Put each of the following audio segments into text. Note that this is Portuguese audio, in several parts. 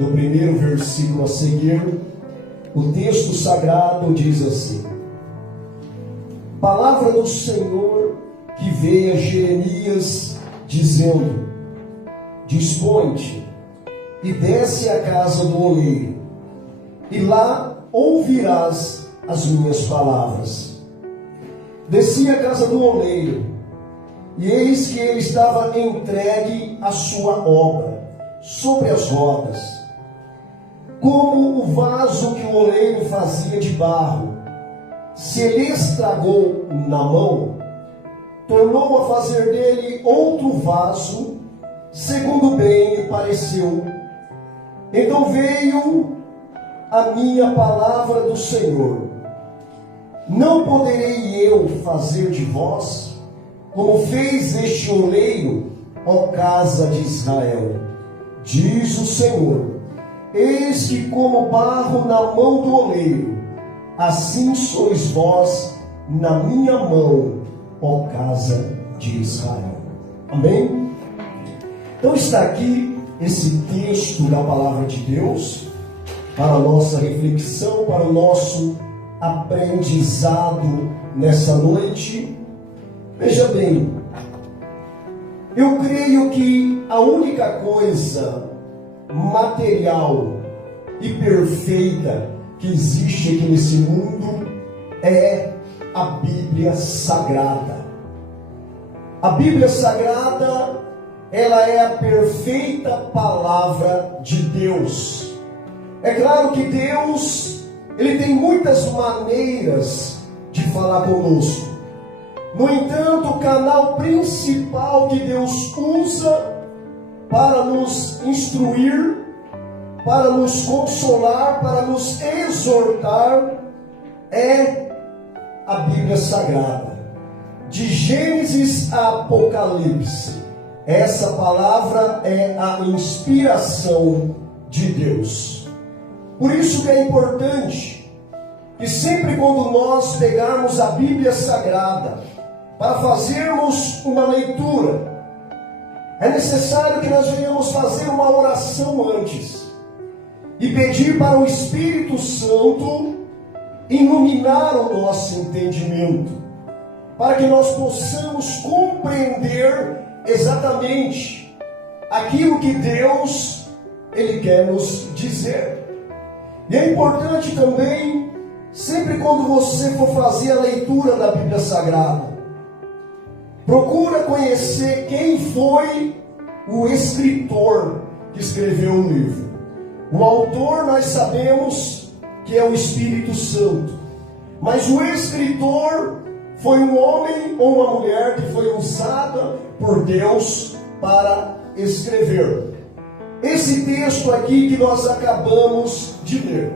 do primeiro versículo a seguir, o texto sagrado diz assim: Palavra do Senhor que veio a Jeremias, dizendo: Dispõe-te e desce à casa do oleiro, e lá ouvirás as minhas palavras. Desci à casa do oleiro, e eis que ele estava entregue à sua obra, sobre as rodas, como o vaso que o oleiro fazia de barro. Se ele estragou na mão, tornou a fazer dele outro vaso, segundo bem lhe pareceu. Então veio a minha palavra do Senhor: Não poderei eu fazer de vós como fez este oleiro, ó casa de Israel? Diz o Senhor: Eis que como barro na mão do oleiro, assim sois vós na minha mão, ó casa de Israel. Amém? Então está aqui esse texto da palavra de Deus para a nossa reflexão, para o nosso aprendizado nessa noite. Veja bem, eu creio que a única coisa material e perfeita que existe aqui nesse mundo é a Bíblia Sagrada. A Bíblia Sagrada, ela é a perfeita palavra de Deus. É claro que Deus, Ele tem muitas maneiras de falar conosco. No entanto, o canal principal que Deus usa para nos instruir, para nos consolar, para nos exortar, é a Bíblia Sagrada. De Gênesis a Apocalipse, essa palavra é a inspiração de Deus. Por isso que é importante que sempre quando nós pegarmos a Bíblia Sagrada para fazermos uma leitura, é necessário que nós venhamos fazer uma oração antes e pedir para o Espírito Santo iluminar o nosso entendimento, para que nós possamos compreender exatamente aquilo que Deus, Ele quer nos dizer. E é importante também, sempre quando você for fazer a leitura da Bíblia Sagrada, procura conhecer quem foi o escritor que escreveu o livro. O autor nós sabemos que é o Espírito Santo, mas o escritor foi um homem ou uma mulher que foi usada por Deus para escrever esse texto aqui que nós acabamos de ler.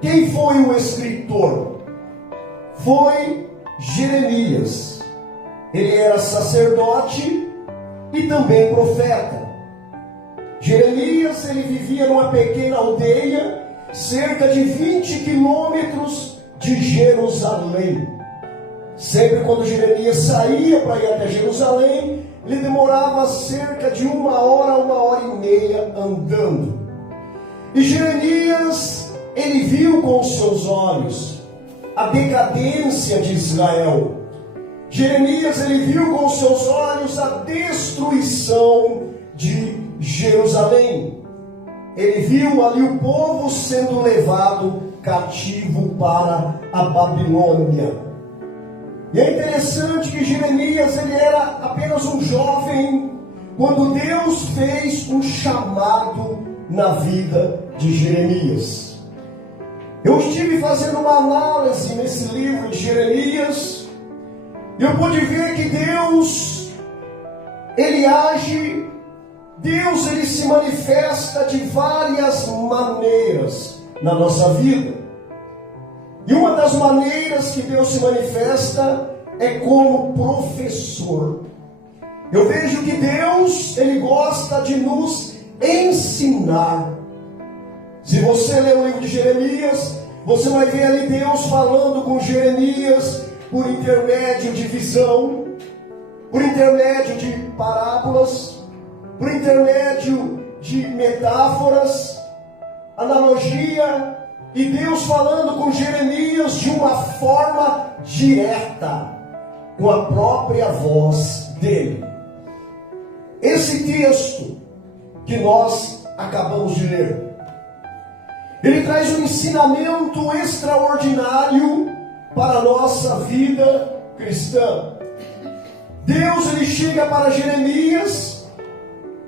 Quem foi o escritor? Foi Jeremias. Ele era sacerdote e também profeta. Jeremias, ele vivia numa pequena aldeia, cerca de 20 quilômetros de Jerusalém. Sempre quando Jeremias saía para ir até Jerusalém, ele demorava cerca de 1 hora e meia andando. E Jeremias, ele viu com os seus olhos a decadência de Israel. Jeremias, ele viu com os seus olhos a destruição de Jerusalém. Ele viu ali o povo sendo levado cativo para a Babilônia. E é interessante que Jeremias, ele era apenas um jovem quando Deus fez um chamado na vida de Jeremias. Eu estive fazendo uma análise nesse livro de Jeremias, e eu pude ver que Deus, Ele age, Deus, Ele se manifesta de várias maneiras na nossa vida. E uma das maneiras que Deus se manifesta é como professor. Eu vejo que Deus, Ele gosta de nos ensinar. Se você ler o livro de Jeremias, você vai ver ali Deus falando com Jeremias por intermédio de visão, por intermédio de parábolas, por intermédio de metáforas, analogia, e Deus falando com Jeremias de uma forma direta, com a própria voz dele. Esse texto que nós acabamos de ler, ele traz um ensinamento extraordinário para a nossa vida cristã. Deus, ele chega para Jeremias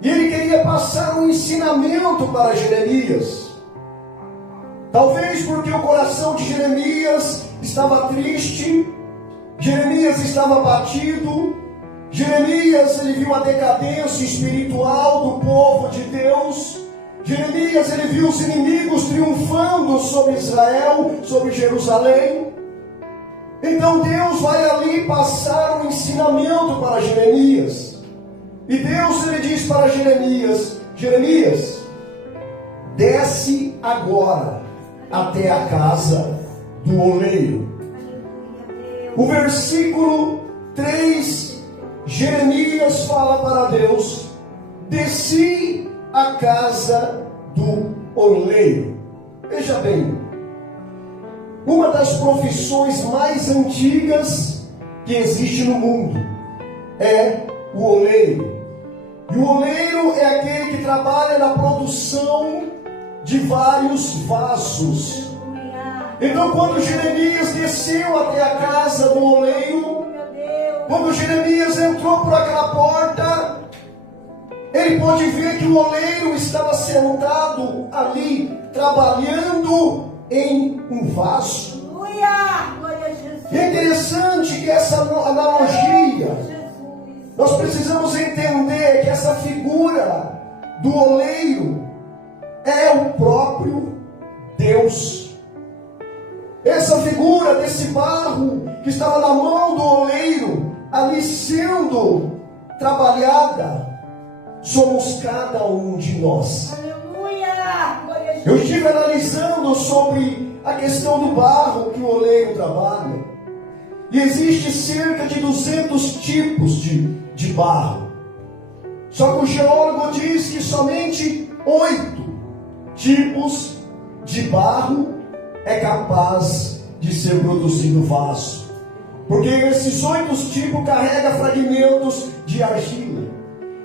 e ele queria passar um ensinamento para Jeremias. Talvez porque o coração de Jeremias estava triste, Jeremias estava abatido, Jeremias, ele viu a decadência espiritual do povo de Deus. Jeremias, ele viu os inimigos triunfando sobre Israel, sobre Jerusalém. Então Deus vai ali passar um ensinamento para Jeremias. E Deus, ele diz para Jeremias: Jeremias, desce agora até a casa do oleiro. O versículo 3, Jeremias fala para Deus: desci a casa do oleiro. Veja bem, uma das profissões mais antigas que existe no mundo é o oleiro. E o oleiro é aquele que trabalha na produção de vários vasos. Então, quando Jeremias desceu até a casa do oleiro, quando Jeremias entrou por aquela porta, ele pôde ver que o oleiro estava sentado ali, trabalhando em um vaso. E é interessante que essa analogia, nós precisamos entender que essa figura do oleiro é o próprio Deus. Essa figura desse barro que estava na mão do oleiro, ali sendo trabalhada, somos cada um de nós. Aleluia! Eu estive analisando sobre a questão do barro que o oleiro trabalha. E existe cerca de 200 tipos de barro. Só que o geólogo diz que somente 8 tipos de barro é capaz de ser produzido vaso. Porque esses 8 tipos carregam fragmentos de argila.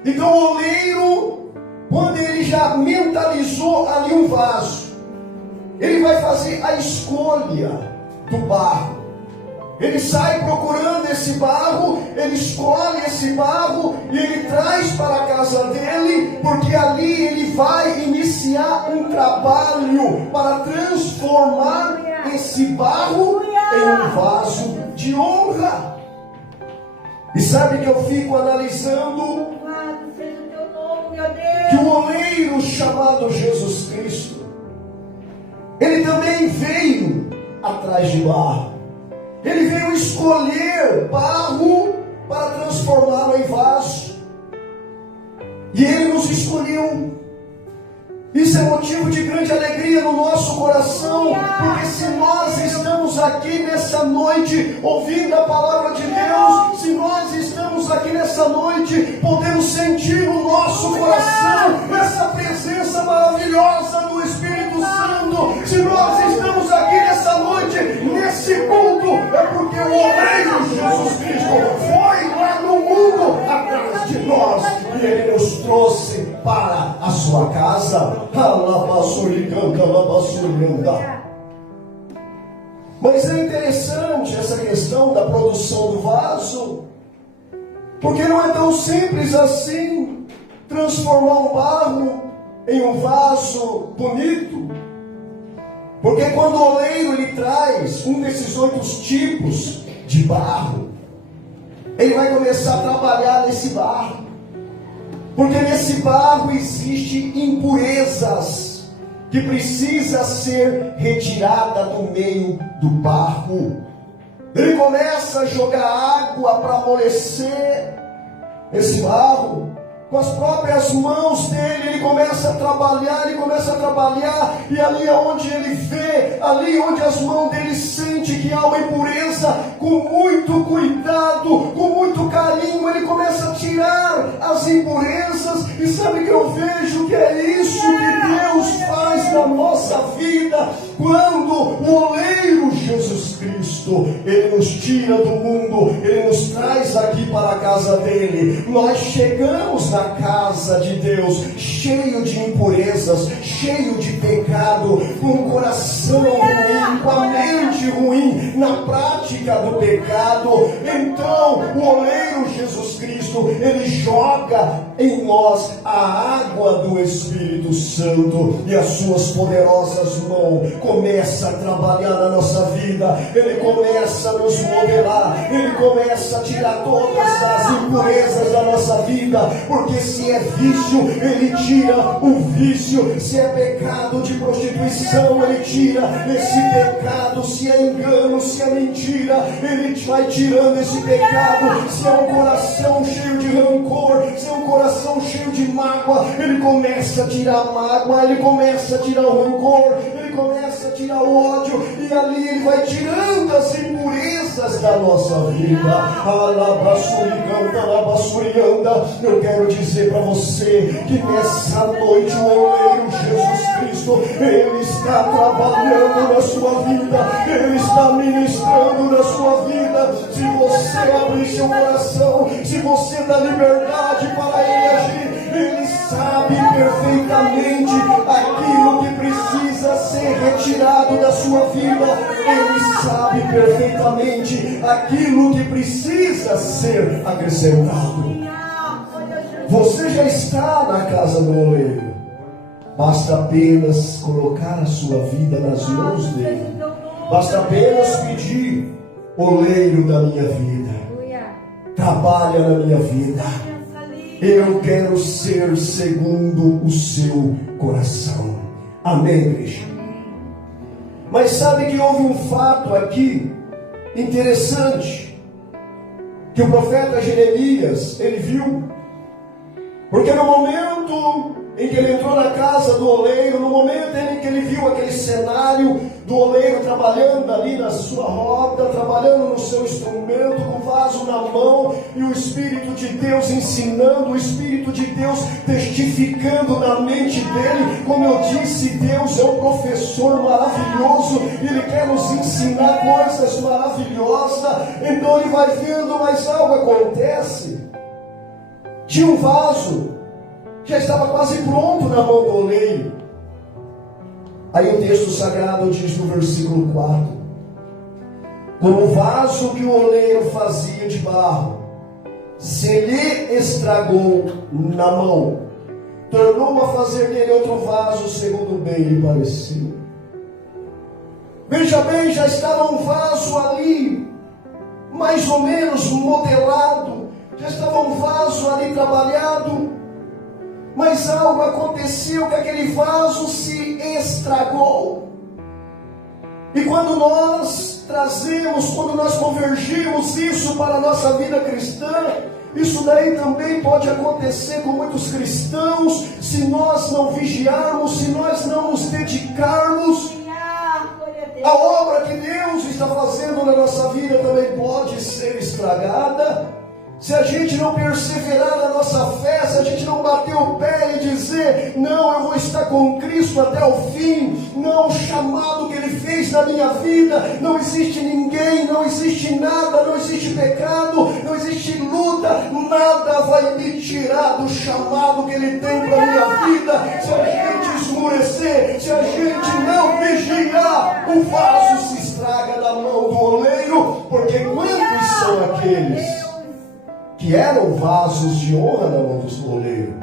Então o oleiro, quando ele já mentalizou ali um vaso, ele vai fazer a escolha do barro. Ele sai procurando esse barro, ele escolhe esse barro e ele traz para a casa dele, porque ali ele vai iniciar um trabalho para transformar esse barro em um vaso de honra. E sabe que eu fico analisando que o oleiro chamado Jesus Cristo, ele também veio atrás de barro. Ele veio escolher barro para transformá-lo em vaso. E ele nos escolheu. Isso é motivo de grande alegria no nosso coração, porque se nós estamos aqui nessa noite ouvindo a palavra de Deus, se nós estamos aqui nessa noite, podemos sentir no nosso coração essa presença maravilhosa do Espírito Santo. Se nós estamos aqui nessa noite, nesse culto, é porque o oleiro Jesus Cristo foi lá no mundo atrás de nós e ele nos trouxe para a sua casa. Mas é interessante essa questão da produção do vaso, porque não é tão simples assim transformar um barro em um vaso bonito. Porque quando o oleiro ele traz um desses 8 tipos de barro, ele vai começar a trabalhar nesse barro. Porque nesse barro existe impurezas que precisa ser retirada do meio do barro. Ele começa a jogar água para amolecer esse barro, com as próprias mãos dele, ele começa a trabalhar, e ali onde ele vê, ali onde as mãos dele sente que há uma impureza, com muito cuidado, com muito carinho, ele começa a tirar as impurezas. E sabe que eu vejo que é isso que Deus faz na nossa vida, quando o oleiro Jesus Cristo, ele nos tira do mundo, ele nos traz aqui para a casa dele. Nós chegamos na casa de Deus cheio de impurezas, cheio de pecado, com o coração ruim, com a mente ruim, na prática do pecado. Então o oleiro Jesus Cristo, ele joga em nós a água do Espírito Santo, e as suas poderosas mãos começam a trabalhar na nossa vida. Ele começa a nos modelar, ele começa a tirar todas as impurezas da nossa vida, porque se é vício, ele tira o vício. Se é pecado de prostituição, ele tira esse pecado. Se é engano, se é mentira, ele vai tirando esse pecado. Se é um coração cheio de rancor, se é um coração cheio de mágoa, ele começa a tirar a mágoa, ele começa a tirar o rancor, ele começa a tirar o ódio, e ali ele vai tirando as impurezas da nossa vida. Eu quero dizer para você que nessa noite o oleiro Jesus Cristo, ele está trabalhando na sua vida, ele está ministrando na sua vida. Se você abrir seu coração, se você dá liberdade para ele agir, ele sabe perfeitamente aquilo que precisa ser retirado da sua vida. Ele sabe perfeitamente aquilo que precisa ser acrescentado. Você já está na casa do oleiro. Basta apenas colocar a sua vida nas mãos dele. Basta apenas pedir: oleiro da minha vida, trabalha na minha vida. Eu quero ser segundo o seu coração. Amém, igreja? Mas sabe que houve um fato aqui interessante, que o profeta Jeremias, ele viu. Porque no momento em que ele entrou na casa do oleiro, no momento em que ele viu aquele cenário do oleiro trabalhando ali na sua roda, trabalhando no seu instrumento, com o vaso na mão, e o Espírito de Deus ensinando, o Espírito de Deus testificando na mente dele. Como eu disse, Deus é um professor maravilhoso, ele quer nos ensinar coisas maravilhosas. Então ele vai vendo, mas algo acontece. Tinha um vaso, já estava quase pronto na mão do oleiro. Aí o texto sagrado diz no versículo 4: como o vaso que o oleiro fazia de barro se lhe estragou na mão, tornou a fazer dele outro vaso segundo bem lhe pareceu. Veja bem, já estava um vaso ali, mais ou menos modelado, já estava um vaso ali trabalhado, mas algo aconteceu que aquele vaso se estragou. E quando nós trazemos, quando nós convergimos isso para a nossa vida cristã, isso daí também pode acontecer com muitos cristãos, se nós não vigiarmos, se nós não nos dedicarmos. A obra que Deus está fazendo na nossa vida também pode ser estragada. Se a gente não perseverar na nossa fé, se a gente não bater o pé e dizer: não, eu vou estar com Cristo até o fim, não, o chamado que Ele fez na minha vida, não existe ninguém, não existe nada, não existe pecado, não existe luta, nada vai me tirar do chamado que Ele tem para a minha vida. Se a gente esmorecer, se a gente não vigiar, o vaso se estraga na mão do oleiro. Porque quantos são aqueles que eram vasos de honra na mão do oleiro?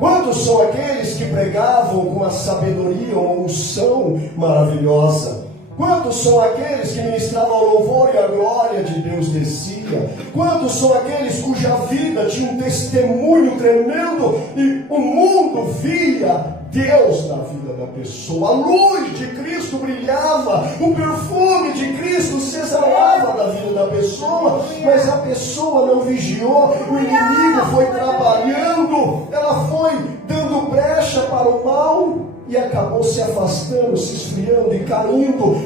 Quantos são aqueles que pregavam com a sabedoria, uma unção maravilhosa? Quantos são aqueles que ministravam o louvor e a glória de Deus descia? Quantos são aqueles cuja vida tinha um testemunho tremendo e o mundo via Deus na vida da pessoa? A luz de Cristo brilhava, o perfume de Cristo se exalava na vida da pessoa, mas a pessoa não vigiou, o inimigo foi trabalhando quando ela foi dando brecha para o mal e acabou se afastando, se esfriando e caindo.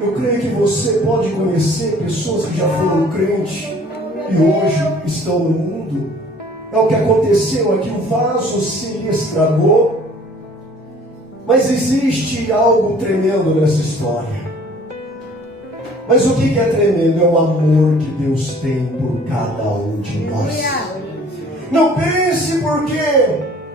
Eu creio que você pode conhecer pessoas que já foram crentes e hoje estão no mundo. É o que aconteceu aqui, o vaso se estragou. Mas existe algo tremendo nessa história. Mas o que é tremendo é o amor que Deus tem por cada um de nós. Não pense porque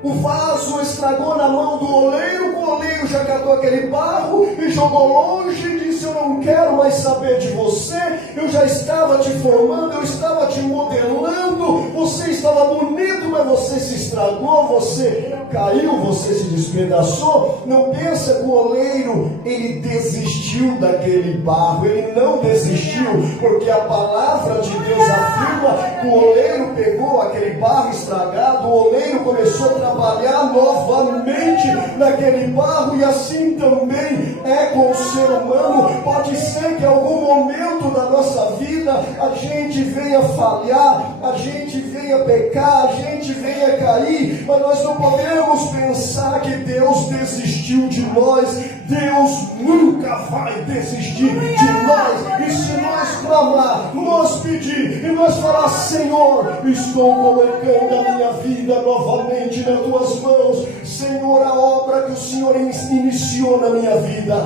o vaso estragou na mão do oleiro, o oleiro já catou aquele barro e jogou longe e disse: eu não quero mais saber de você, eu já estava te formando, eu estava te modelando, você estava bonito, mas você se estragou, você caiu, você se despedaçou. Não pensa que o oleiro, ele desistiu daquele barro, ele não desistiu, porque a palavra de Deus afirma que o oleiro pegou aquele barro estragado, o oleiro começou a trabalhar novamente naquele barro, e assim também é com o ser humano. Pode ser que em algum momento da nossa vida a gente venha falhar, a gente venha pecar, a gente venha cair, mas nós não podemos pensar que Deus desistiu de nós. Deus nunca vai desistir de nós. E se nós clamar, nós pedir e nós falar: Senhor, estou colocando a minha vida novamente nas tuas mãos. Senhor, a obra que o Senhor iniciou na minha vida,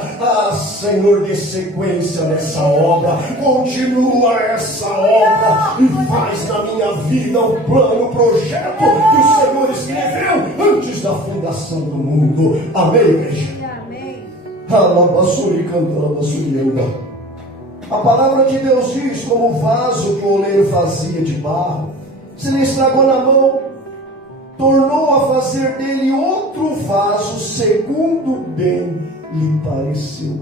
Senhor, dê sequência nessa obra, continua essa obra e faz na minha vida o plano, o projeto que o Senhor escreveu antes da fundação do mundo. Amém, igreja? Amém. A palavra de Deus diz: como o vaso que o oleiro fazia de barro, se lhe estragou na mão, tornou a fazer dele outro vaso, segundo bem lhe pareceu.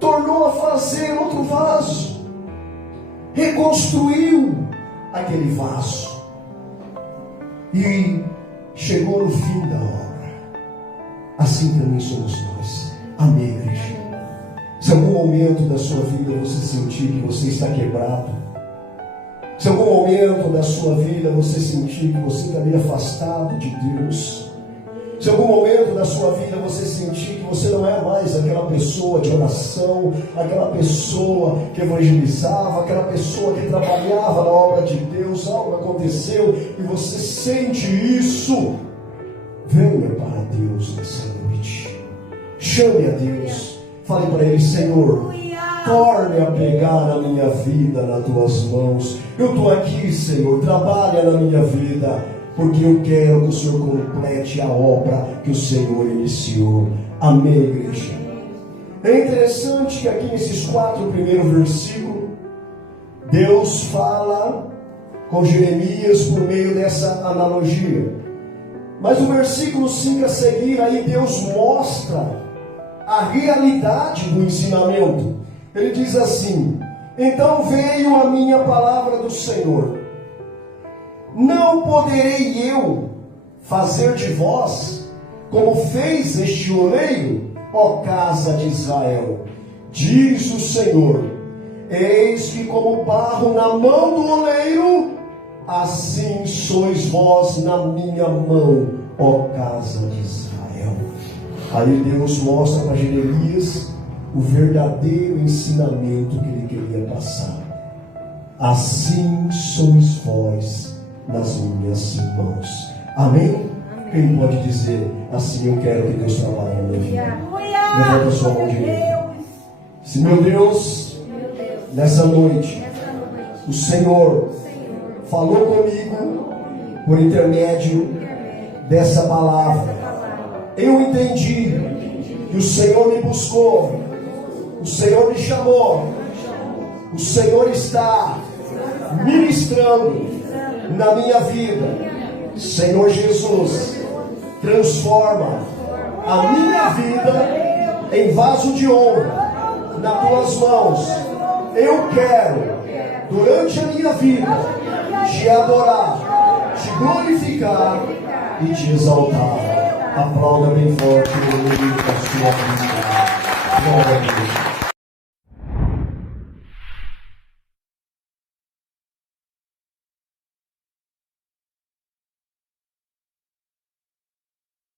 Tornou a fazer outro vaso, reconstruiu aquele vaso e chegou no fim da obra. Assim também somos nós. Amém, igreja? Se em algum momento da sua vida você sentir que você está quebrado, se em algum momento da sua vida você sentir que você está meio afastado de Deus, se em algum momento da sua vida você sentir que você não é mais aquela pessoa de oração, aquela pessoa que evangelizava, aquela pessoa que trabalhava na obra de Deus, algo aconteceu e você sente isso, venha para Deus nessa noite. Chame a Deus. Fale para Ele: Senhor, torne a pegar a minha vida nas tuas mãos. Eu estou aqui, Senhor, trabalha na minha vida, porque eu quero que o Senhor complete a obra que o Senhor iniciou. Amém, igreja? É interessante que aqui nesses 4 primeiros versículos, Deus fala com Jeremias por meio dessa analogia. Mas o versículo 5 a seguir, aí Deus mostra a realidade do ensinamento. Ele diz assim: então veio a minha palavra do Senhor: não poderei eu fazer de vós como fez este oleiro, ó casa de Israel, diz o Senhor: eis que como barro na mão do oleiro, assim sois vós na minha mão, ó casa de Israel. Aí Deus mostra para Jeremias o verdadeiro ensinamento que ele queria passar. Assim sois vós nas minhas mãos. Amém? Quem pode dizer assim: eu quero que Deus trabalhe na minha vida? Levanta a sua mão direita. Se meu Deus, nessa noite, o Senhor falou comigo por intermédio dessa palavra, eu entendi que o Senhor me buscou, o Senhor me chamou, o Senhor está ministrando na minha vida. Senhor Jesus, transforma a minha vida em vaso de honra nas tuas mãos. Eu quero, durante a minha vida, te adorar, te glorificar e te exaltar. Aplauda bem forte o nome da sua vida. Glória a Deus.